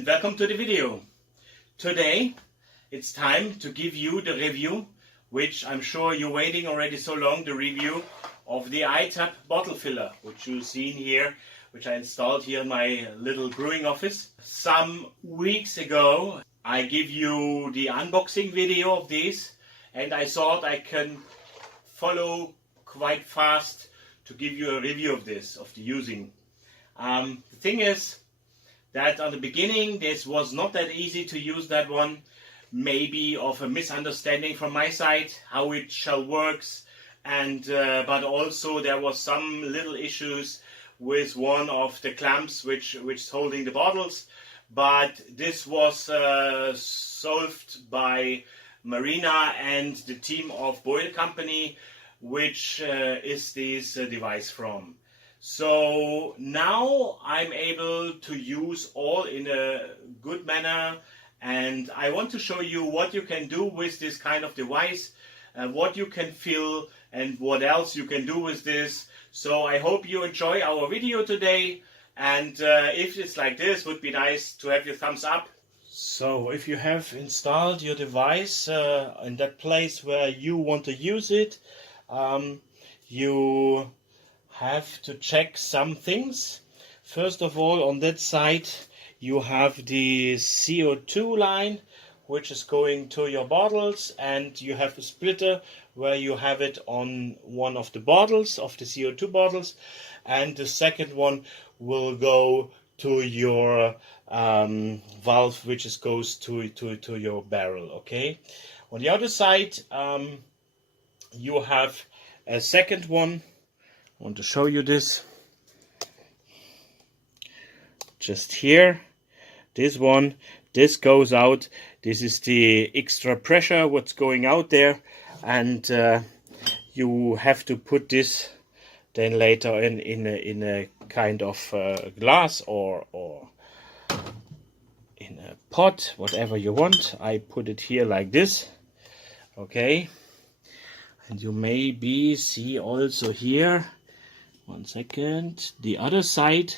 and welcome to the video. Today it's time to give you the review, which I'm sure you're waiting already so long, the review of the iTAP bottle filler, which you've seen here, which I installed here in my little brewing office. Some weeks ago I give you the unboxing video of this, and I thought I can follow quite fast to give you a review of this, of the using. The thing is that on the beginning this was not that easy to use that one, maybe of a misunderstanding from my side how it shall works, and but also there was some little issues with one of the clamps which is holding the bottles, but this was solved by Marina and the team of Boel Company, which is this device from. So now I'm able to use all in a good manner, and I want to show you what you can do with this kind of device, what you can fill and what else you can do with this. So I hope you enjoy our video today, and if it's like this, would be nice to have your thumbs up. So if you have installed your device in that place where you want to use it, you have to check some things. First of all, on that side you have the CO2 line which is going to your bottles, and you have a splitter where you have it on one of the bottles, of the CO2 bottles, and the second one will go to your valve which goes to your barrel. Okay, on the other side you have a second one. I want to show you this. Just here, this one, this goes out. This is the extra pressure what's going out there, and you have to put this then later in a kind of glass or in a pot, whatever you want. I put it here like this. Okay, and you maybe see also here, one second, the other side,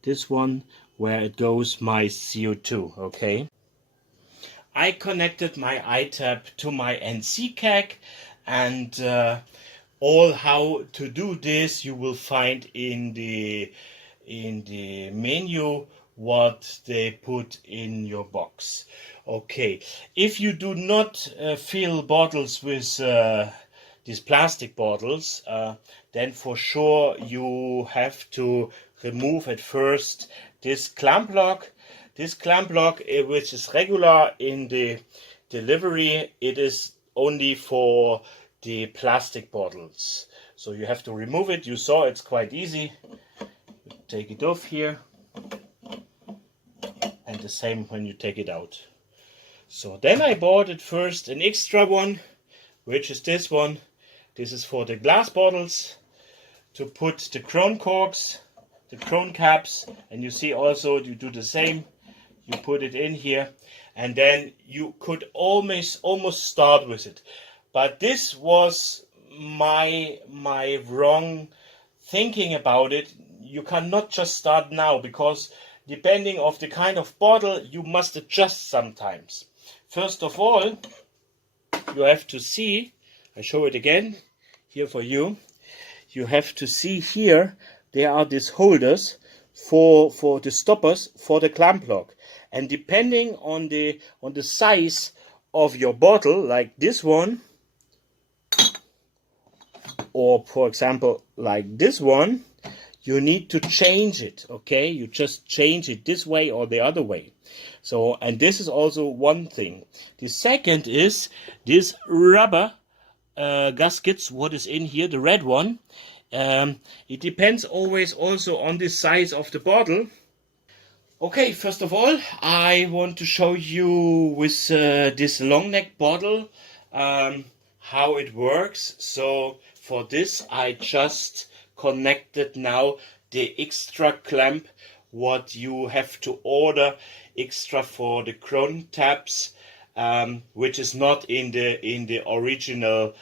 this one where it goes my CO2. Okay, I connected my iTAP to my NC keg, and all how to do this you will find in the menu what they put in your box. Okay, if you do not fill bottles with these plastic bottles, then for sure you have to remove at first this clamp lock. This clamp lock, which is regular in the delivery, it is only for the plastic bottles. So you have to remove it. You saw it's quite easy. Take it off here, and the same when you take it out. So then I bought at first an extra one, which is this one. This is for the glass bottles, to put the crown corks, the crown caps, and you see also you do the same. You put it in here, and then you could almost start with it. But this was my wrong thinking about it. You cannot just start now, because depending of the kind of bottle you must adjust sometimes. First of all, you have to see, I show it again here for you. You have to see here there are these holders for the stoppers for the clamp lock, and depending on the size of your bottle, like this one, or for example like this one, you need to change it. Okay, you just change it this way or the other way. So, and this is also one thing. The second is this rubber gaskets, what is in here, the red one. It depends always also on the size of the bottle. Okay, first of all I want to show you with this long neck bottle how it works. So for this I just connected now the extra clamp what you have to order extra for the crown taps, which is not in the original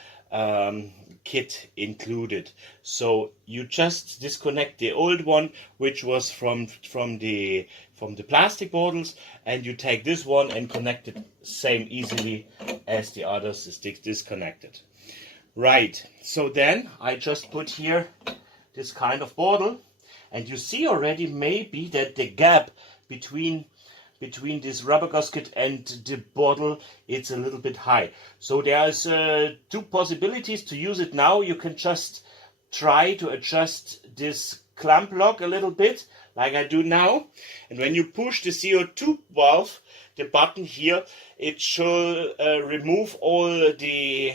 kit included. So you just disconnect the old one, which was from the plastic bottles, and you take this one and connect it same easily as the others is disconnected. Right, so then I just put here this kind of bottle, and you see already maybe that the gap between this rubber gasket and the bottle, it's a little bit high. So there's two possibilities to use it now. You can just try to adjust this clamp lock a little bit, like I do now. And when you push the CO2 valve, the button here, it should remove all the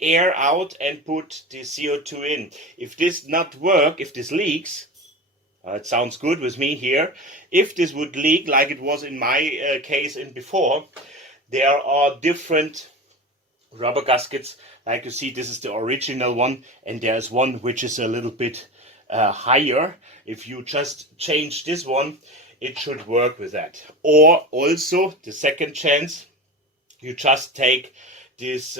air out and put the CO2 in. If this not work, if this leaks, it sounds good with me here. If this would leak like it was in my case in before, there are different rubber gaskets. Like you see, this is the original one, and there's one which is a little bit higher. If you just change this one, it should work with that. Or also, the second chance, you just take this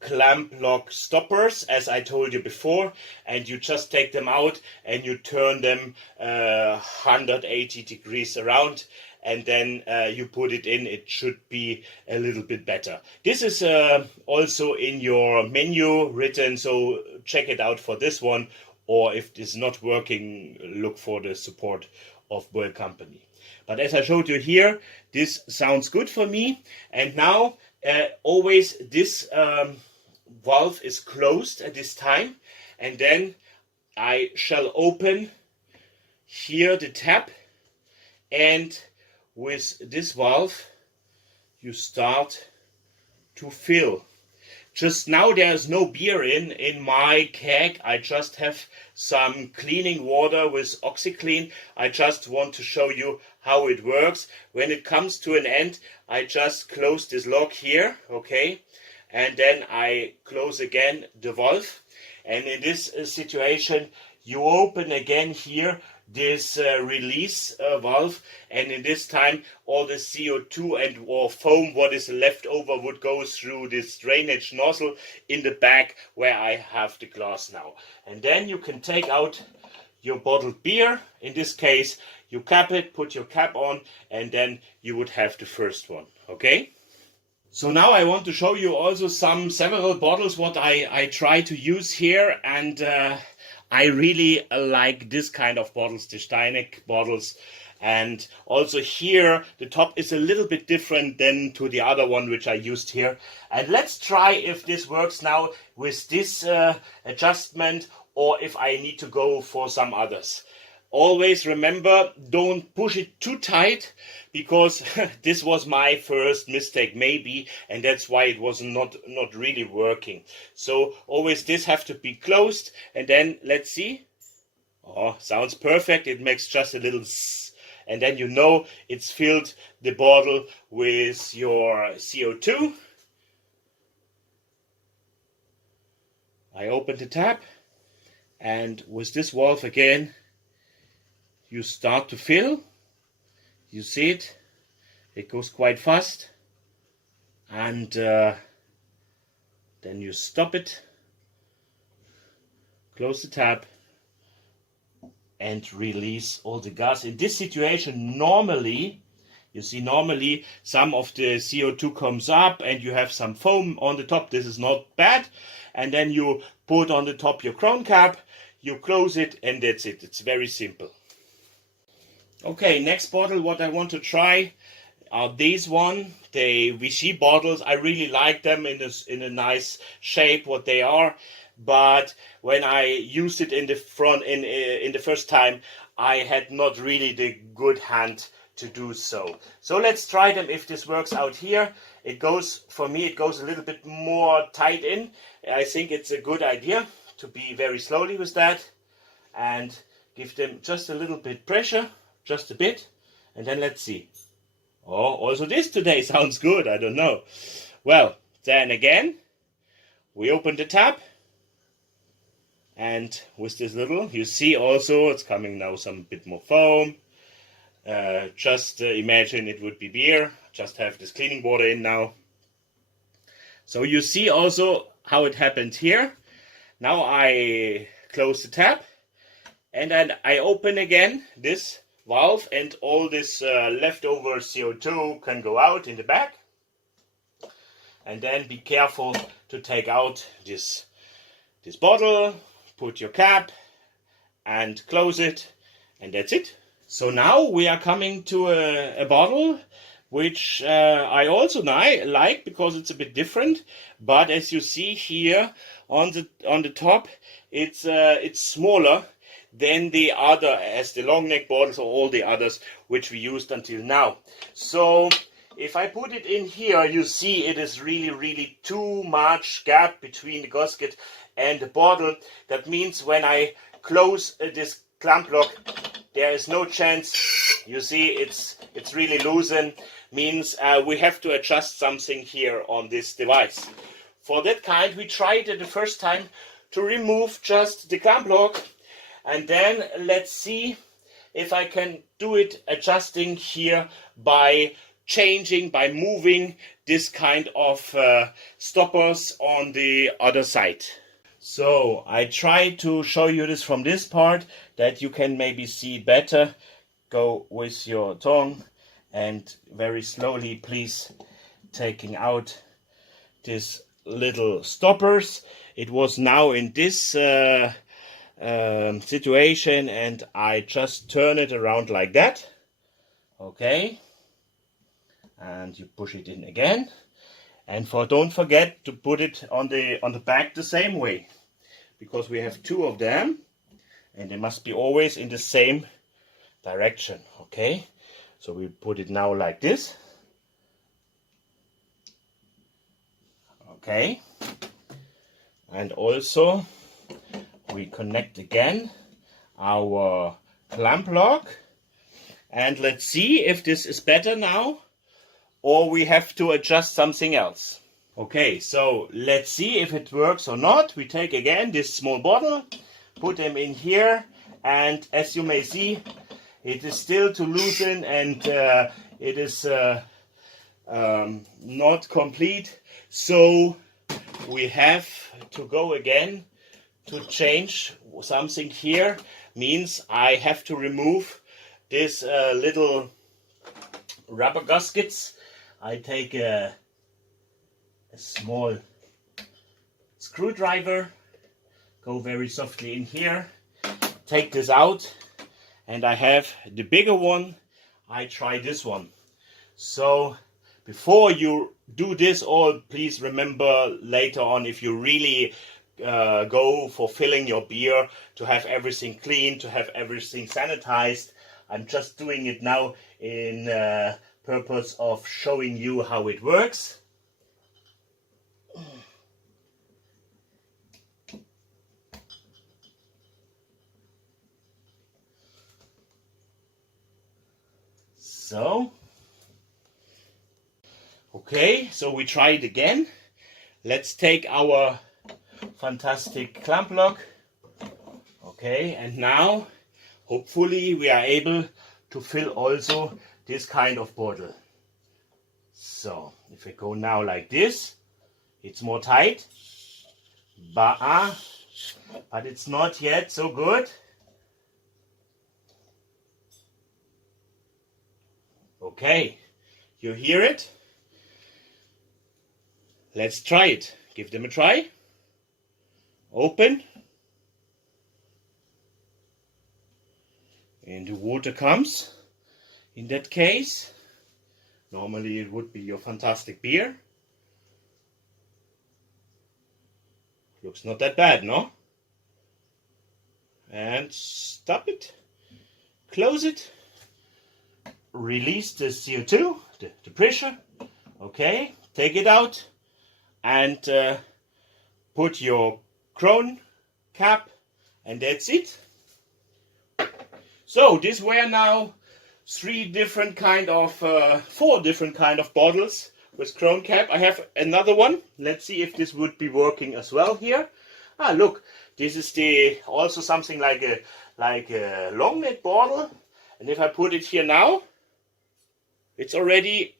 clamp lock stoppers, as I told you before, and you just take them out and you turn them 180 degrees around, and then you put it in. It should be a little bit better. This is also in your menu written, so check it out for this one, or if it's not working, look for the support of Boel Company. But as I showed you here, this sounds good for me. And now always this valve is closed at this time, and then I shall open here the tap, and with this valve you start to fill. Just now there's no beer in my keg. I just have some cleaning water with OxyClean. I just want to show you how it works. When it comes to an end, I just close this lock here, okay? And then I close again the valve. And in this situation, you open again here this release valve, and in this time all the CO2 and or foam what is left over would go through this drainage nozzle in the back where I have the glass now. And then you can take out your bottled beer. In this case, you cap it, put your cap on, and then you would have the first one, okay? So now I want to show you also several bottles what I try to use here, and I really like this kind of bottles, the Steineck bottles. And also here the top is a little bit different than to the other one which I used here. And let's try if this works now with this adjustment, or if I need to go for some others. Always remember, don't push it too tight, because this was my first mistake maybe, and that's why it was not really working. So always this have to be closed, and then let's see. Oh, sounds perfect. It makes just a little zzz, and then you know it's filled the bottle with your CO2. I open the tap, and with this valve again, you start to fill. You see it, it goes quite fast, and then you stop it, close the tap, and release all the gas. In this situation, normally, you see, normally some of the CO2 comes up and you have some foam on the top. This is not bad. And then you put on the top your crown cap, you close it, and that's it. It's very simple. Okay, next bottle what I want to try are these one, the Vichy bottles. I really like them in a nice shape what they are, but when I used it in the front in the first time, I had not really the good hand to do so. So let's try them if this works out here. It goes, for me, it goes a little bit more tight in. I think it's a good idea to be very slowly with that and give them just a little bit pressure. Just a bit, and then let's see. Oh, also this today sounds good, I don't know. Well, then again, we open the tap, and with this little, you see also it's coming now some bit more foam. Just imagine it would be beer, just have this cleaning water in now. So you see also how it happened here. Now I close the tap, and then I open again this valve, and all this leftover CO2 can go out in the back. And then be careful to take out this bottle, put your cap and close it, and that's it. So now we are coming to a bottle which I also like because it's a bit different, but as you see here on the top, it's smaller than the other, as the long neck bottles or all the others which we used until now. So if I put it in here, you see it is really too much gap between the gasket and the bottle. That means when I close this clamp lock, there is no chance. You see it's really loosened. Means we have to adjust something here on this device. For that kind, we tried it the first time to remove just the clamp lock, and then let's see if I can do it adjusting here by moving this kind of stoppers on the other side. So I try to show you this from this part that you can maybe see better. Go with your tongue and very slowly, please, taking out these little stoppers. It was now in this situation, and I just turn it around like that. Okay, and you push it in again, and don't forget to put it on the back the same way, because we have two of them and they must be always in the same direction. Okay, so we put it now like this. Okay, and also we connect again our clamp lock, and let's see if this is better now or we have to adjust something else. Okay, so let's see if it works or not. We take again this small bottle, put them in here, and as you may see, it is still to loosen, and it is not complete. So we have to go again to change something here. Means I have to remove this little rubber gaskets. I take a small screwdriver, go very softly in here, take this out, and I have the bigger one. I try this one. So before you do this all, please remember later on, if you really go for filling your beer, to have everything clean, to have everything sanitized. I'm just doing it now in purpose of showing you how it works. So, okay, so we try it again. Let's take our fantastic clamp lock. Okay, and now hopefully we are able to fill also this kind of bottle. So if I go now like this, it's more tight, but it's not yet so good. Okay, you hear it? Let's try it. Give them a try. Open. And the water comes. In that case, normally it would be your fantastic beer. Looks not that bad, no? And stop it. Close it. Release the CO2, the pressure. Okay, take it out and put your crown cap, and that's it. So these were now four different kind of bottles with crown cap. I have another one. Let's see if this would be working as well here. Look, this is also something like a long neck bottle, and if I put it here now, it's already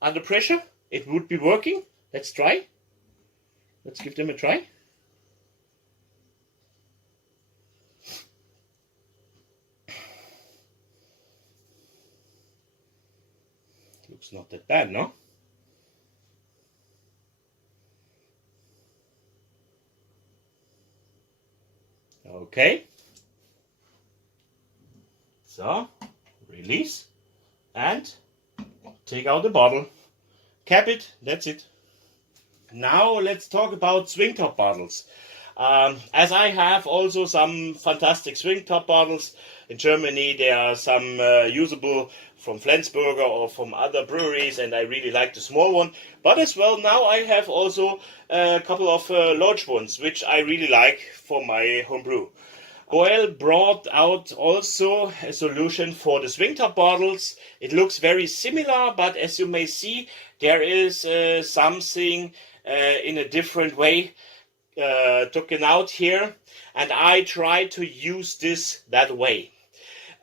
under pressure. It would be working. Let's try. Let's give them a try. It's not that bad, no? Okay. So, release and take out the bottle. Cap it, that's it. Now let's talk about swing top bottles. As I have also some fantastic swing top bottles. In Germany there are some usable from Flensburger or from other breweries, and I really like the small one. But as well now I have also a couple of large ones which I really like for my homebrew. Boel brought out also a solution for the swing top bottles. It looks very similar, but as you may see, there is something in a different way taken out here, and I try to use this that way.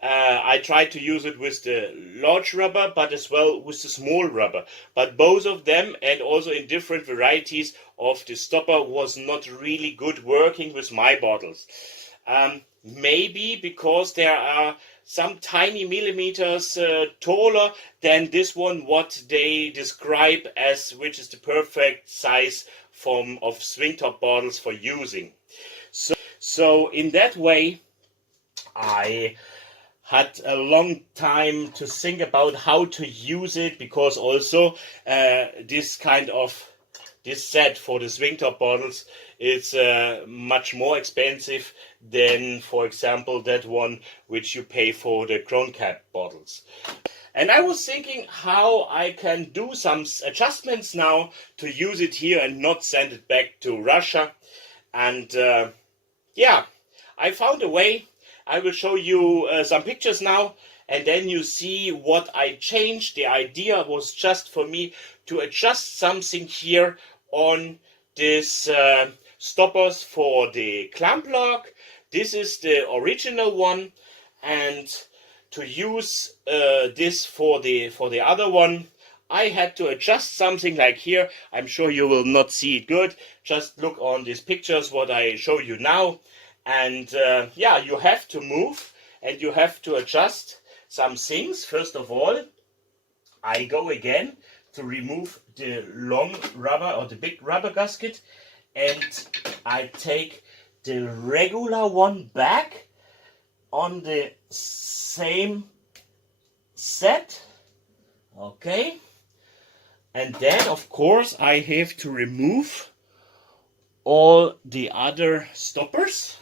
I try to use it with the large rubber, but as well with the small rubber. But both of them, and also in different varieties of the stopper, was not really good working with my bottles. Maybe because there are some tiny millimeters taller than this one, what they describe as which is the perfect size of swing top bottles for using. So in that way, I had a long time to think about how to use it, because also this set for the swing top bottles is much more expensive than, for example, that one which you pay for the crown cap bottles. And I was thinking how I can do some adjustments now to use it here and not send it back to Russia. And yeah, I found a way. I will show you some pictures now, and then you see what I changed. The idea was just for me to adjust something here on this stoppers for the clamp lock. This is the original one, and to use this for the other one, I had to adjust something like here. I'm sure you will not see it good. Just look on these pictures what I show you now, and yeah, you have to move and you have to adjust some things. First of all, I go again to remove the long rubber or the big rubber gasket, and I take the regular one back on the same set. Okay, and then of course I have to remove all the other stoppers.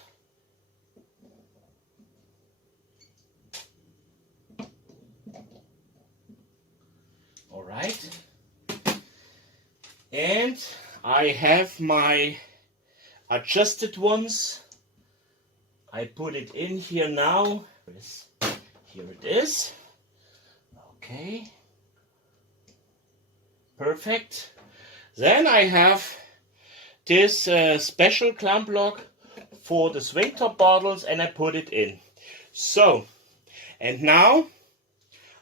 All right, and I have my adjusted ones. I put it in here now. Here it is. Okay, perfect. Then I have this special clamp lock for the swing top bottles, and I put it in. So, and now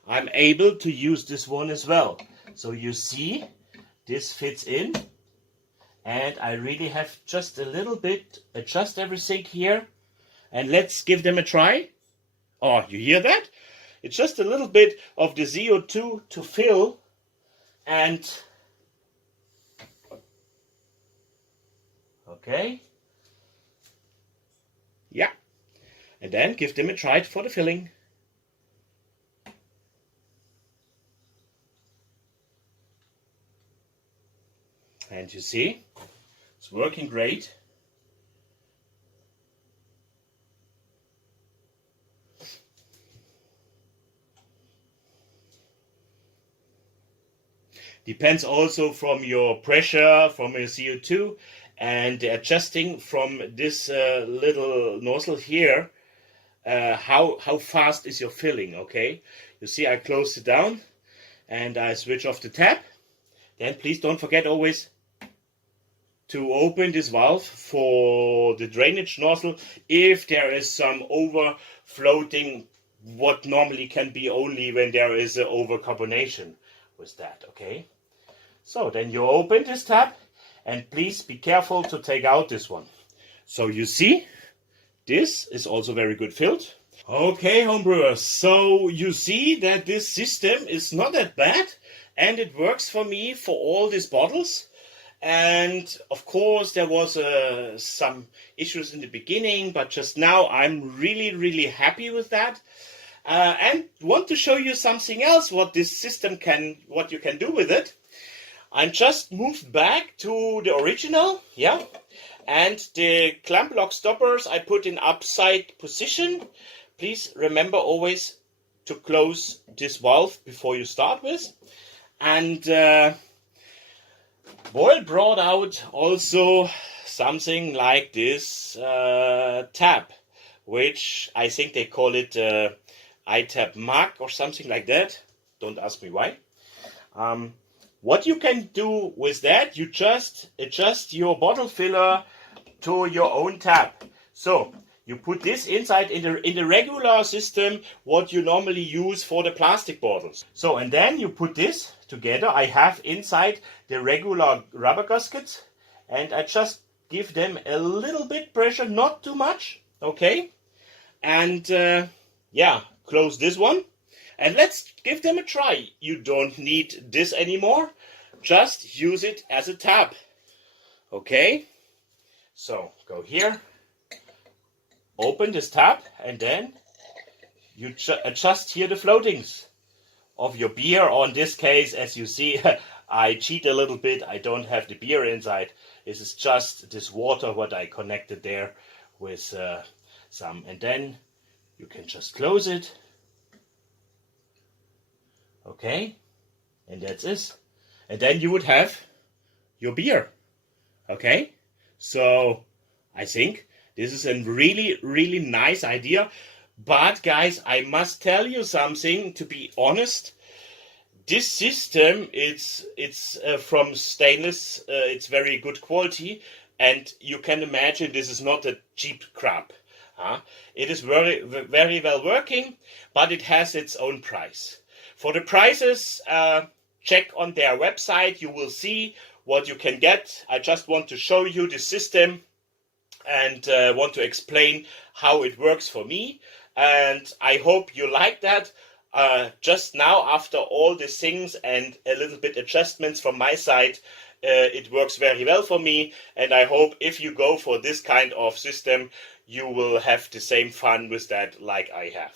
I'm able to use this one as well. So you see, this fits in, and I really have just a little bit adjust everything here, and let's give them a try. Oh, you hear that? It's just a little bit of the CO2 to fill, and okay, yeah, and then give them a try for the filling. And you see, it's working great. Depends also from your pressure, from your CO2, and adjusting from this little nozzle here, how fast is your filling, okay? You see, I close it down and I switch off the tap. Then please don't forget always to open this valve for the drainage nozzle if there is some overfloating, what normally can be only when there is an overcarbonation with that, okay? So then you open this tap, and please be careful to take out this one. So you see, this is also very good filled. Okay, homebrewers, so you see that this system is not that bad, and it works for me for all these bottles. And of course there was some issues in the beginning, but just now I'm really happy with that. And want to show you something else, what this system what you can do with it. I just moved back to the original, yeah, and the clamp lock stoppers I put in upside position. Please remember always to close this valve before you start with. And Boel brought out also something like this tap, which I think they call it iTAP mug or something like that. Don't ask me why. What you can do with that, you just adjust your bottle filler to your own tap. So you put this inside in the regular system, what you normally use for the plastic bottles. So, and then you put this together. I have inside the regular rubber gaskets, and I just give them a little bit pressure, not too much, okay? And yeah, close this one. And let's give them a try. You don't need this anymore. Just use it as a tap. Okay? So, go here. Open this tap, and then you adjust here the floatings of your beer. Or in this case, as you see, I cheat a little bit. I don't have the beer inside. This is just this water what I connected there with some. And then you can just close it. Okay, and that's it. And then you would have your beer. Okay, so I think this is a really nice idea. But guys, I must tell you something, to be honest. This system, it's from stainless, it's very good quality, and you can imagine this is not a cheap crap. It is very well working, but it has its own price. For the prices, check on their website. You will see what you can get. I just want to show you the system and want to explain how it works for me. And I hope you like that. Just now, after all these things and a little bit adjustments from my side, it works very well for me. And I hope if you go for this kind of system, you will have the same fun with that like I have.